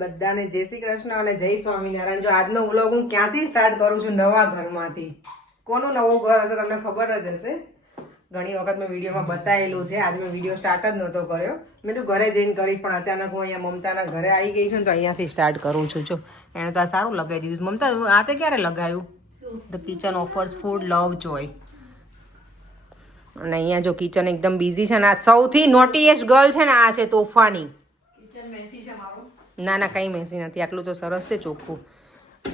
બધાને જય શ્રી કૃષ્ણ અને જય સ્વામિનારાયણ. જો આજનો વ્લોગ હું ક્યાંથી સ્ટાર્ટ કરું છું? નવા ઘરમાંથી. કોનું નવું ઘર હશે તમને ખબર જ હશે. ઘણી વખત મેં વિડીયોમાં બતાવેલું છે. આજે મેં વિડીયો સ્ટાર્ટ જ નહોતો કર્યો. મેં તો ઘરે જઈને કરીશ, પણ અચાનક હું અહીંયા મમતાના ઘરે આવી ગઈ છું ને તો અહીંયાથી સ્ટાર્ટ કરું છું. જો એણે તો આ સારું લગાવી દીધું. મમતા આ તે ક્યારે લગાવ્યું? ધ કિચન ઓફર્સ ફૂડ લવ જોય. અને અહીંયા જો કિચન એકદમ બિઝી છે ને આ સૌથી નોટીએસ્ટ ગર્લ છે ને આ છે તોફાની. ના ના કંઈ મેસી નથી, આટલું તો સરસ છે ચોખ્ખું.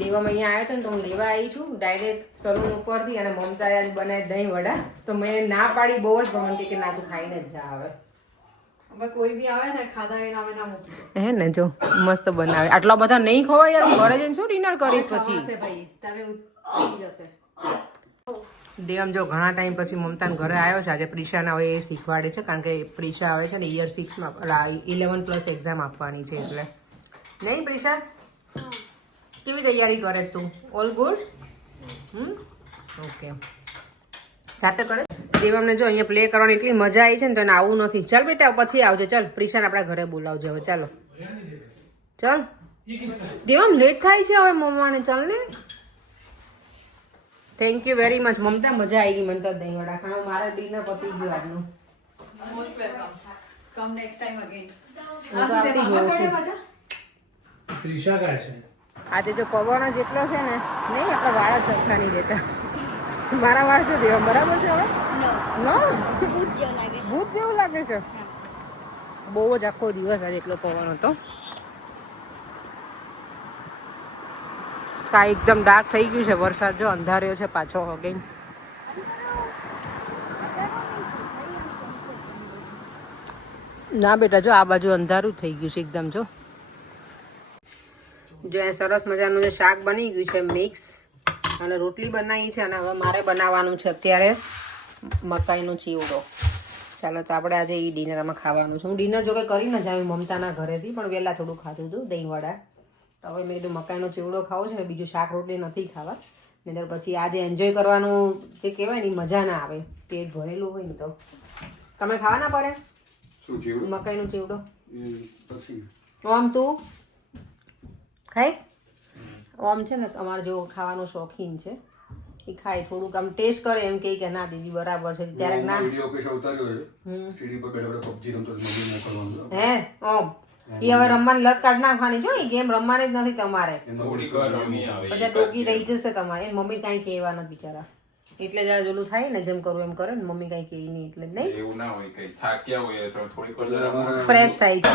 દેવામાં અહીંયા આવ્યો હતો ને તો હું લેવા આવી છું ડાયરેક્ટ સલૂન ઉપરથી. અને મમતાએ આજ બનાવી દહીં વડા, તો મેં ના પાડી બહુ જ, પણ કે ના તું ખાઈને જ જા. હવે કોઈ બી આવે ને ખાધા વિના આવે ના મોકલો. હે ને જો મસ્ત બનાવે. આટલા બધા નહીં ખવાય યાર, ઘરે જઈને શું ડિનર કરીશ પછી. દેવમ જો ઘણા ટાઈમ પછી મમતાના ઘરે આવ્યો છે. આજે પ્રિશાને હવે એ શીખવાડે છે, કારણ કે પ્રિશા આવે છે ને યર 6માં 11+ એક્ઝામ આપવાની છે એટલે. નહીં પ્રિશા, કેવી તૈયારી કરે તું? All good? ઓકે, જાતે કરે. દેવમને જો અહીંયા પ્લે કરવાની એટલી મજા આવી છે ને, તને આવું નથી. ચાલ બેટા પછી આવજે. ચાલ પ્રિશાને આપણા ઘરે બોલાવજે હવે. ચાલો ચાલ. દેવમ લેટ થાય છે હવે મમ્માને. ચાલ ને. થેન્ક યુ વેરી મચ મમતા, મજા આવી ગઈ મને તો દહીં વડા ખાવાનું. મારે ડિનર પતી ગયું આજનું. Most welcome. Come next time again. હું તો આવતી જ હોઉં છું. પ્રિશા કહે છે આજે જો પવન જેટલો છે ને, નહીં આપણા વાળ જ સરખા નહીં દેતા. મારા વાળ જો દેવા બરાબર છે હવે? નો ભૂત જેવું લાગે છે. બહુ જ આખો દિવસ આજે એટલો પવન હતો. સ્કાય એકદમ ડાર્ક થઈ ગયું છે. વરસાદ જો અંધાર્યો છે પાછો અગેન. ના બેટા જો આ બાજુ અંધારું થઈ ગયું છે એકદમ. જો એ સરસ મજાનું જે શાક બની ગયું છે મિક્સ, અને રોટલી બનાવી છે. અને હવે મારે બનાવવાનું છે અત્યારે મકાઈનો ચીવડો. ચાલો તો આપણે આજે એ ડિનરમાં ખાવાનું છે. હું ડિનર જો કે કરીને જ આવી મમતાના ઘરેથી, પણ વહેલા થોડું ખાધું હતું દહીં વડા. હવે મેં કીધું મકાઈનો ચીવડો ખાવો છે ને, બીજું શાક રોટલી નથી ખાવા. નહીંતર પછી આજે એન્જોય કરવાનું જે કહેવાય ને મજા ના આવે. પેટ ભરેલું હોય ને તો. તમે ખાવા ના પડે મકાઈનો ચીવડો? આમ તું ખાઈશ? ઓમ છે ને અમારે જેવો ખાવાનો શોખીન છે, એ ખાય થોડુંક આમ ટેસ્ટ કરે એમ કે ના દીદી બરાબર છે. ત્યારે ના વિડિયો કે ઉતાર્યો છે સીડી પર બેઠા બેઠા PUBG રમતો મમ્મી મોકલવાનું. હે ઓમ એ હવે રમવાની લત કાઢ નાખવાની. જો એ ગેમ રમવાની જ નથી તમારે. પછી ડોકી રહી જશે તમારે. એની મમ્મી કાંઈ કહેવા નથી બિચારા. એટલે જયારે જોલું થાય ને જેમ કરવું એમ કરે ને, મમ્મી કાંઈ કહે નહીં એટલે નહીં. એવું ના હોય, કઈ થાક્યા હોય તો થોડીક વાર ફ્રેશ થાય છે.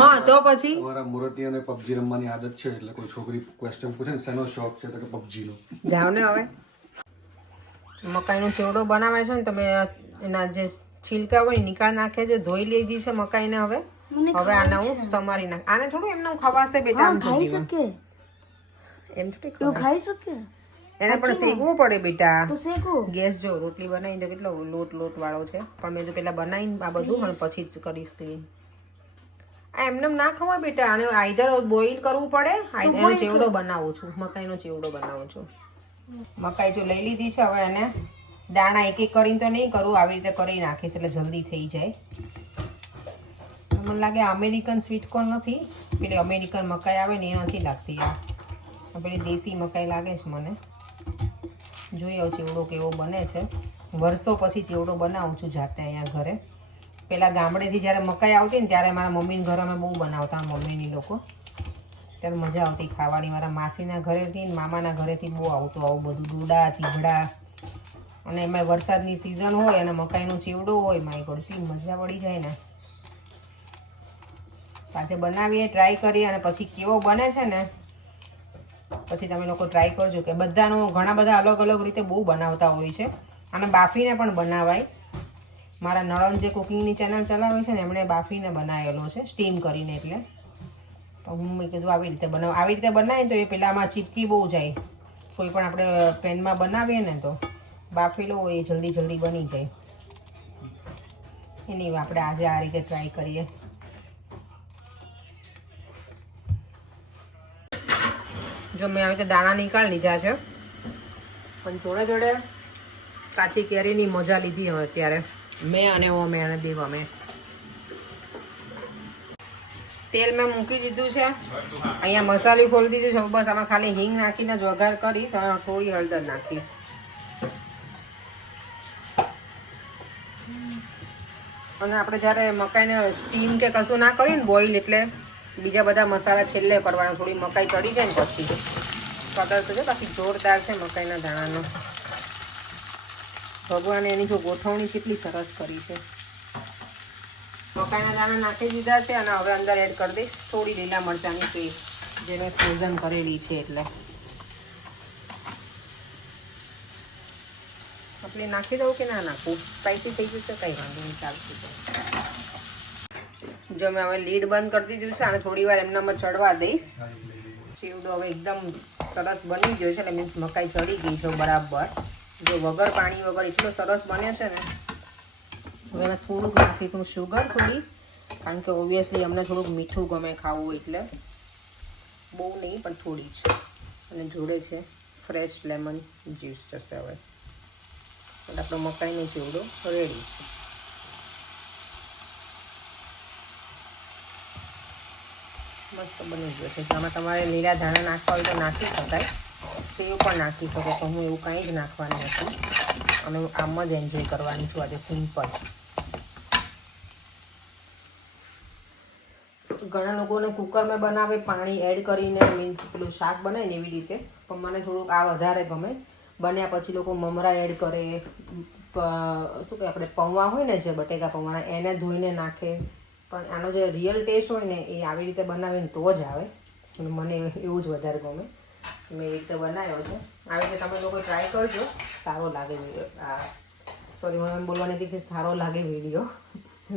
હા તો પછી અમારા મુરતિયાને PUBG રમવાની આદત છે, એટલે કોઈ છોકરી ક્વેશ્ચન પૂછે ને શેનો શોખ છે તો કે PUBG નો. જાવ ને હવે. મકાઈનો ચેવડો બનાવે છે ને, તમે એના જે છિલકા હોય નીકાળ નાખે છે. ધોઈ લીધી છે મકાઈને. હવે આને હું સમારી નાખ. આને થોડું એમને ખવાશે બેટા. આમ ખાઈ શકે એમ થોડી ખાઈ શકે. એને પણ શેકવું પડે બેટા. તો શેકો. ગેસ જો રોટલી બનાવી તો કેટલો લોટ વાળો છે, પણ મેં તો પેલા બનાવીને આ બધું અને પછી જ કરીશ ક્લીન. આ એમને ના ખવાય બેટા. આને આઈધર બોઇલ કરવું પડે, આઈધર એનો ચેવડો બનાવું છું. મકાઈનો ચેવડો બનાવું છું. મકાઈ જો લઈ લીધી છે. હવે એને દાણા એક એક કરીને તો નહીં કરું, આવી રીતે કરી નાખીશ એટલે જલ્દી થઈ જાય. મને લાગે અમેરિકન સ્વીટકોર્ન નથી, પેલી અમેરિકન મકાઈ આવે ને એ નથી લાગતી. આ પેલી દેશી મકાઈ લાગે છે મને. જોઈએ આવું ચેવડો કેવો બને છે. વર્ષો પછી ચેવડો બનાવું છું જાતે અહીંયા ઘરે. પહેલાં ગામડેથી જ્યારે મકાઈ આવતી ને ત્યારે મારા મમ્મીના ઘરે અમે બહુ બનાવતા. મમ્મીની લોકો ત્યારે મજા આવતી ખાવાની. મારા માસીના ઘરેથી મામાના ઘરેથી બહુ આવતું આવું બધું ડોડા ચીભડા. અને એમાં વરસાદની સિઝન હોય અને મકાઈનો ચેવડો હોય, મારી ગોડ એટલી મજા પડી જાય ને. પાછે બનાવીએ, ટ્રાય કરીએ, અને પછી કેવો બને છે ને પછી તમે લોકો ટ્રાય કરજો. કે બધાનો ઘણા બધા અલગ અલગ રીતે બહુ બનાવતા હોય છે. અને બાફીને પણ બનાવાય. મારા નણંદ જે કુકિંગની ચેનલ ચલાવે છે ને, એમણે બાફીને બનાવેલો છે, સ્ટીમ કરીને. એટલે તો હું મેં કીધું આવી રીતે બનાવીએ તો એ પેલામાં ચીપકી બહુ જાય. કોઈ પણ આપણે પેનમાં બનાવીએ ને તો બાફેલો હોય એ જલ્દી બની જાય. એની આપણે આજે આ રીતે ટ્રાય કરીએ. જો મેં આવી રીતે દાણા નીકાળી લીધા છે, પણ જોડે જોડે કાચી કેરીની મજા લીધી હવે અત્યારે મેં અને દેવ અમે. તેલ મેં મૂકી દીધું છે, અહીંયા મસાલી ખોલી દીધું છે. બસ આમાં ખાલી હિંગ નાખીને જ વઘાર કરીશ અને થોડી હળદર નાખીશ. અને આપણે જ્યારે મકાઈને સ્ટીમ કે કશું ના કરીએ ને બોઇલ, એટલે બીજા બધા મસાલા છેલ્લે કરવાના. થોડી મકાઈ ચડી જાય ને પછી કલર તો છે બાકી જોરદાર છે મકાઈના દાણાનો. ભગવાને એની જો ગોઠવણી કેટલી સરસ કરી છે. મકાઈના દાણા નાખી દીધા છે અને હવે અંદર એડ કરી દઈશ થોડી લીલા મરચાંની પેસ્ટ, જે મેં ફ્રોઝન કરેલી છે. એટલે આપણે નાખી દઉં કે ના નાખું? સ્પાઈસી થઈ જશે, કંઈ વાંધો નહીં, ચાલશે. જો મેં હવે લીડ બંધ કરી દીધું છે અને થોડી વાર એમનામાં ચડવા દઈશ. ચીવડો હવે એકદમ સરસ બની ગયો છે, એટલે મીન્સ મકાઈ ચડી ગઈ છે બરાબર. જો વગર પાણી વગર એટલો સરસ બને છે ને. હવે મેં થોડુંક નાખીશું શુગર થોડી, કારણ કે ઓબ્વિયસલી અમને થોડુંક મીઠું ગમે ખાવું, એટલે બહુ નહીં પણ થોડી જ. અને જોડે છે ફ્રેશ લેમન જ્યુસ જશે. હવે આપણો મકાઈનો ચીવડો રેડી છે. મસ્ત બની ગયો છે. આમાં તમારે લીલા ધાણા નાખવા હોય તો નાખી શકાય, સેવ પણ નાખી શકો. તો હું એવું કંઈ જ નાખવાની નથી અને આમ જ એન્જોય કરવાની છું આજે સિમ્પલ. ઘણા લોકોને કુકરમાં બનાવે પાણી એડ કરીને, મીન્સ પેલું શાક બનાવે ને એવી રીતે, પણ મને થોડુંક આ વધારે ગમે. બન્યા પછી લોકો મમરા એડ કરે, શું કહે આપણે પૌવા હોય ને જે બટેકા પૌવાના, એને ધોઈને નાખે. પણ આનો જે રિયલ ટેસ્ટ હોય ને એ આવી રીતે બનાવીને તો જ આવે. અને મને એવું જ વધારે ગમે. મેં એવી રીતે બનાવ્યો છે. આવી રીતે તમે લોકો ટ્રાય કરજો, સારો લાગે વિડીયો. સોરી, હું એમ બોલવાની હતી કે સારો લાગે વિડીયો,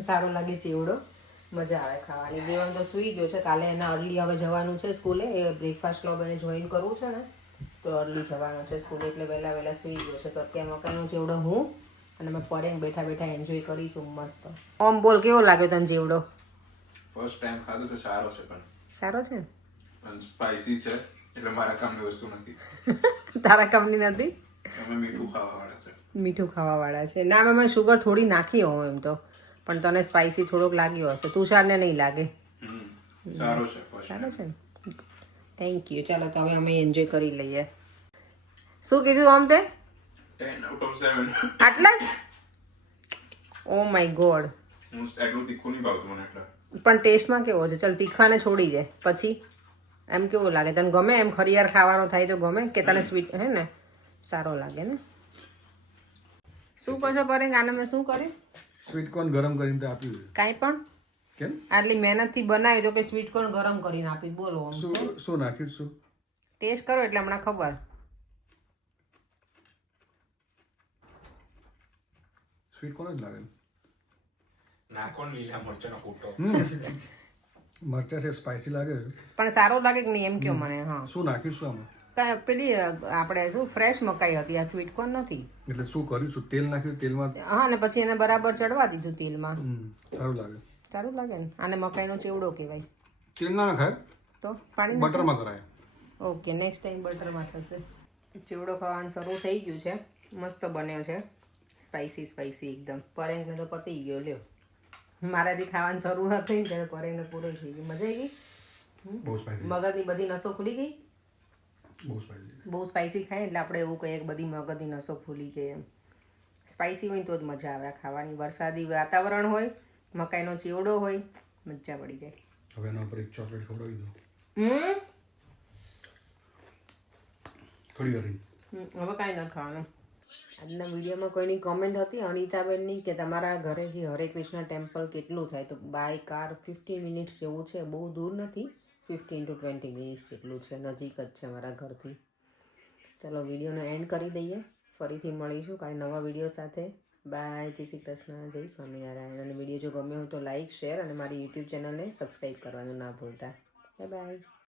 સારો લાગે ચેવડો, મજા આવે ખાવાની. દેવન તો સૂઈ ગયો છે, કાલે એને અર્લી હવે જવાનું છે સ્કૂલે. એ બ્રેકફાસ્ટ ક્લબ એને જોઈન કરવું છે ને, તો અર્લી જવાનું છે સ્કૂલે, એટલે વહેલા સૂઈ ગયો છે. તો અત્યારે મકાઈનો ચેવડો હું અને મેં પરેંગ બેઠા બેઠા એન્જોય કરીશું મસ્ત. ઓમ બોલ, કેવો લાગ્યો તને ચેવડો? ફર્સ્ટ ટાઈમ ખાધો તો સારો છે, પણ સારો છે ને? પણ સ્પાઈસી છે, એટલે મારા કામની વસ્તુ નથી. તારા કામની નથી? અમે મીઠું ખાવાવાળા છે. મીઠું ખાવાવાળા છે. ના, મેં શુગર થોડી નાખી હોઉં એમ તો, પણ તને સ્પાઈસી થોડોક લાગ્યો હશે. તુષારને નહીં લાગે. સારો છે, સારો છે ને? Thank you. ચાલો તો હવે અમે એન્જોય કરી લઈએ. શું કીધું આમ તે? 10 out of 7. આટલા જ? Oh my God. હું એટલું તીખું નહીં ભાવતું મને, એટલે પણ ટેસ્ટમાં કેવો છે? ચાલ તીખાને છોડી જાય પછી એમ કેવું લાગે તને? ગમે એમ ખરીયાર ખાવાનો થાય તો ગમે કે તને સ્વીટ હે ને સારો લાગે ને? શું કહો છો પરેંગ? આને મેં શું કર્યું? સ્વીટ કોર્ન ગરમ કરીને તો આપ્યું. કાંઈ પણ કેમ આટલી મહેનતથી બનાવી તો કે સ્વીટ કોર્ન ગરમ કરીને આપી? બોલો શું નાખ્યું? શું ટેસ્ટ કરો એટલે હમણાં ખબર. સ્વીટ કોર્ન જ લાગે. નાખો ને લીલા મરચાંનો કૂટો. મરચાં છે, સ્પાઈસી લાગે. પણ સારો લાગે કે નહીં એમ કહો મને. હા, શું નાખ્યું? શું આમાં? પેલી આપણે શું ફ્રેશ મકાઈ હતી, આ સ્વીટ કોર્ન નથી. એટલે શું કર્યું? શું તેલ નાખ્યું? તેલમાં? હા, ને પછી એને બરાબર ચડવા દીધું તેલમાં. સારું લાગે. સારું લાગે ને? આને મકાઈનો ચેવડો કહેવાય. તેલ ના નખાય તો પાણી બટરમાં કરાય. ઓકે, નેક્સ્ટ ટાઈમ બટરમાં થશે. ચેવડો ખાવાનું શરૂ થઈ ગયું છે. મસ્ત બન્યો છે, સ્પાઈસી એકદમ. પરેંગને તો પતી ગયો. લ્યો, મારાથી ખાવાનું શરૂ હતી ત્યારે પરેંગને પૂરો થઈ ગયું. મજા આવી ગઈ? બહુ સ્પાઈસી. મગજની બધી નસો ખુલી ગઈ. બહુ સ્પાઈસી ખાય એટલે આપણે એવું કહીએ કે બધી મગજની નસો ખુલી ગઈ એમ. સ્પાઈસી હોય તો જ મજા આવે ખાવાની. વરસાદી વાતાવરણ હોય, મકાઈનો ચેવડો હોય, મજા પડી જાય. હવે એના ઉપર એક ચોકલેટ ખવડાવી દો. થોડી વાર હવે કાંઈ ન ખાવાનું. આજના વિડીયોમાં કોઈની કોમેન્ટ હતી અનિતાબેનની કે તમારા ઘરેથી હરે કૃષ્ણ ટેમ્પલ કેટલું થાય? તો બાય કાર 15 મિનિટ્સ જેવું છે. બહુ દૂર નથી, 15 to 20 મિનિટ્સ જેટલું છે. નજીક જ છે મારા ઘરથી. ચલો વિડીયોનો એન્ડ કરી દઈએ. ફરીથી મળીશું કાંઈ નવા વિડીયો સાથે. બાય. જય શ્રી કૃષ્ણ, જય સ્વામિનારાયણ. અને વિડીયો જો ગમ્યો હોય તો લાઇક, શેર અને મારી યુટ્યુબ ચેનલને સબસ્ક્રાઈબ કરવાનું ના ભૂલતા. Bye bye.